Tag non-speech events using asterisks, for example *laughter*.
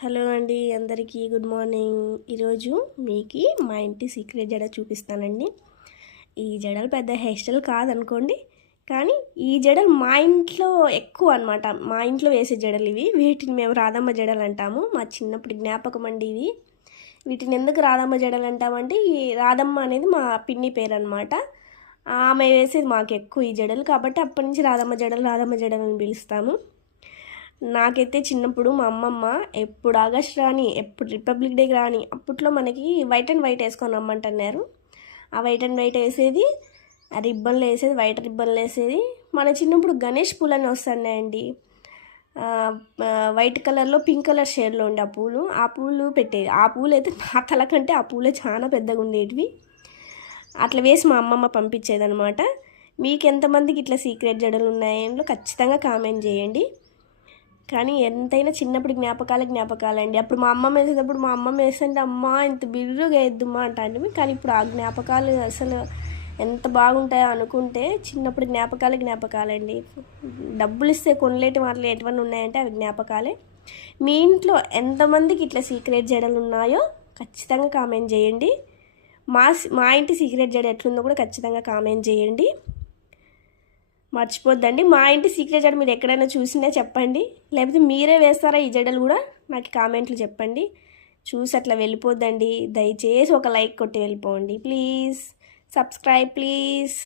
Hello అండి అందరికీ good morning. ఈరోజు మీకు మా ఇంటి సీక్రెట్ జడ చూపిస్తానండి. ఈ జడలు పెద్ద హెయిర్ స్టైల్ కాదనుకోండి కానీ ఈ జడలు మా ఇంట్లో ఎక్కువ అనమాట మా ఇంట్లో వేసే జడలు ఇవి. వీటిని మేము రాధమ్మ జడలు అంటాము. మా చిన్నప్పుడు జ్ఞాపకం అండి ఇవి. వీటిని ఎందుకు రాధమ్మ జడలు అంటామంటే ఈ రాధమ్మ అనేది మా పిన్ని పేరు అనమాట ఆమె వేసేది మాకు ఎక్కువ ఈ జడలు కాబట్టి అప్పటి నుంచి రాధమ్మ జడలు రాధమ్మ జడలు అని పిలుస్తాము. నాకైతే చిన్నప్పుడు మా అమ్మమ్మ ఎప్పుడు ఆగస్ట్ రాని ఎప్పుడు రిపబ్లిక్ డేకి రాని అప్పట్లో మనకి వైట్ అండ్ వైట్ వేసుకొని రమ్మంటున్నారు. ఆ వైట్ అండ్ వైట్ వేసేది ఆ రిబ్బన్లు వేసేది వైట్ రిబ్బన్లు వేసేది. మన చిన్నప్పుడు గణేష్ పూలు అని వస్తున్నాయండి. వైట్ కలర్లో పింక్ కలర్ షేడ్లో ఉండే ఆ పూలు. ఆ పూలు పెట్టేది ఆ పూలు అయితే *laughs* నా తల కంటే ఆ పూలే చాలా పెద్దగా ఉండేటివి. అట్లా వేసి మా అమ్మమ్మ పంపించేదనమాట మీకు ఎంతమందికి ఇట్లా సీక్రెట్ జడలు ఉన్నాయో ఖచ్చితంగా కామెంట్ చేయండి. కానీ ఎంతైనా చిన్నప్పుడు జ్ఞాపకాలు జ్ఞాపకాలండి. అప్పుడు మా అమ్మ వేసేటప్పుడు మా అమ్మ వేస్తుంటే అమ్మ ఇంత బిర్రుగా వేద్దుమా అంటే కానీ ఇప్పుడు ఆ జ్ఞాపకాలు అసలు ఎంత బాగుంటాయో అనుకుంటే చిన్నప్పుడు జ్ఞాపకాలు జ్ఞాపకాలండి. డబ్బులు ఇస్తే కొనలేటి వాటిలో ఎటువంటి ఉన్నాయంటే అవి జ్ఞాపకాలే. మీ ఇంట్లో ఎంతమందికి ఇట్లా సీక్రెట్ జడలు ఉన్నాయో ఖచ్చితంగా కామెంట్ చేయండి. మా మా ఇంటి సీక్రెట్ జడ ఎట్లుందో కూడా ఖచ్చితంగా కామెంట్ చేయండి. మర్చిపోద్దండి. మా ఇంటి సీక్రెట్ జడ మీరు ఎక్కడైనా చూసినా చెప్పండి. లేకపోతే మీరే వేస్తారా ఈ జడలు కూడా? నాకు కామెంట్లు చెప్పండి. చూసి అట్లా వెళ్ళిపోద్దండి. దయచేసి ఒక లైక్ కొట్టి వెళ్ళిపోండి. ప్లీజ్. Subscribe please.